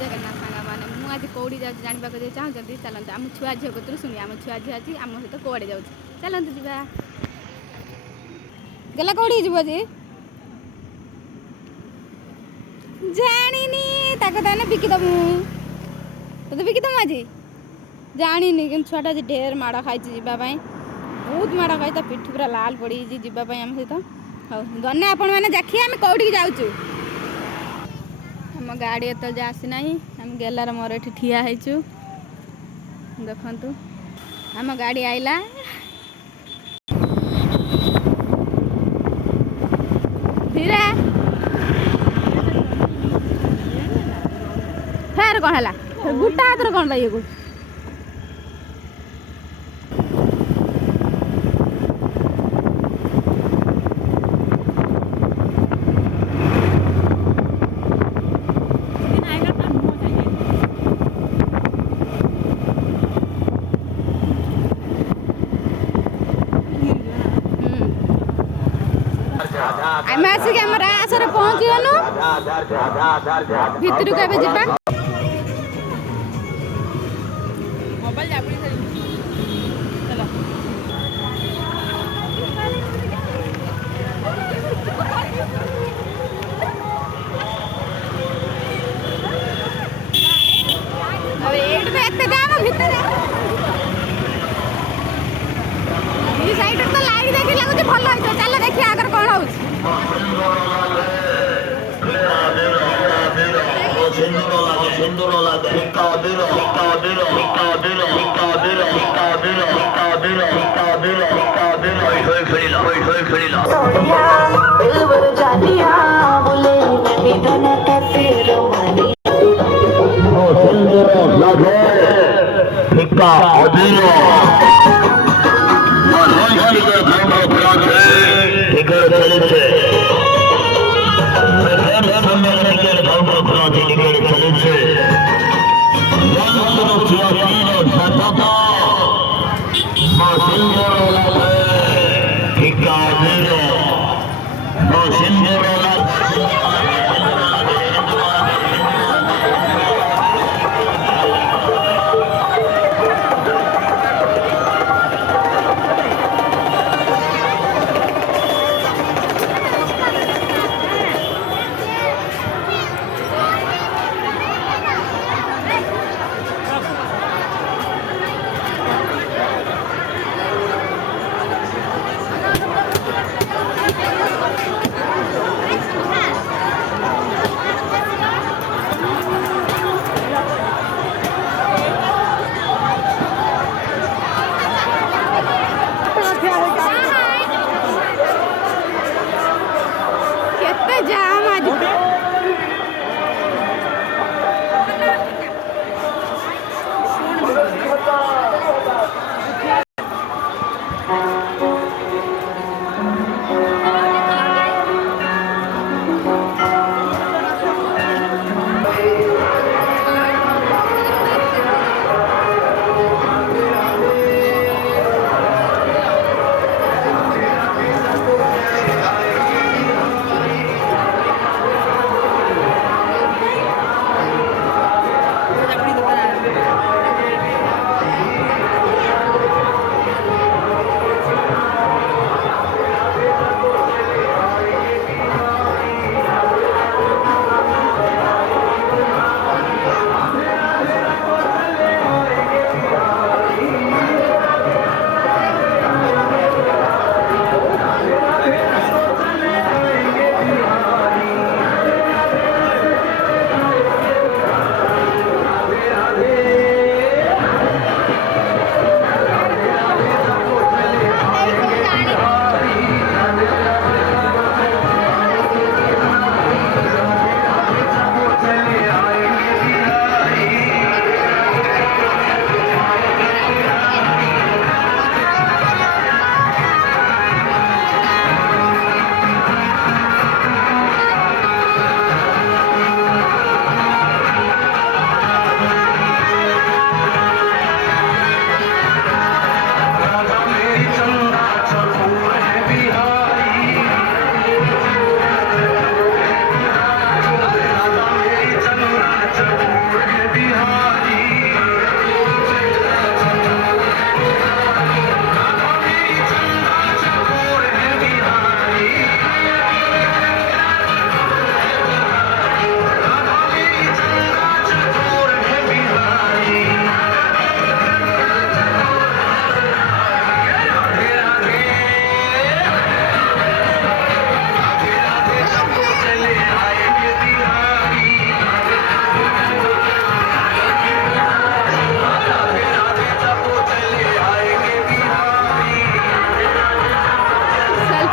जगन्नाथ सांगा मैंने मुझे आज कौड़ी जाऊँ जानवा चाहते चलते आम छुआ झील कतु शुणी आम छुआ झी अच्छी आम सहित कौड़े जाऊँ चलते जा गला कौड़ी जी जानी ताने बिकिदमु तो बिकिदमु आज जानी कि छुआटा आज ढेर माड़ खाई जावाई बहुत माड़ खाई पिठ पूरा लाल पड़ी जावाई आम सहित हाँ गने आपण मैंने देखिए आम कौटी जाऊँ आम गाड़ी एत जा आसीना आम गेलार मोर ये ठिया होचु देखु आम गाड़ी आइला धीरे फेर कौन है गुटा हाथ कौन ये आम आसिक आम आसरे पहुँचीगलु भितर को जावा साइड तो लाइट देखी लगुच भल चल देखिए आगर कौन हो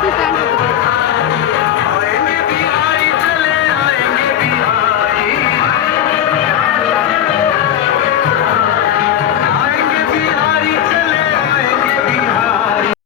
ଷ୍ଟାଣ୍ଡ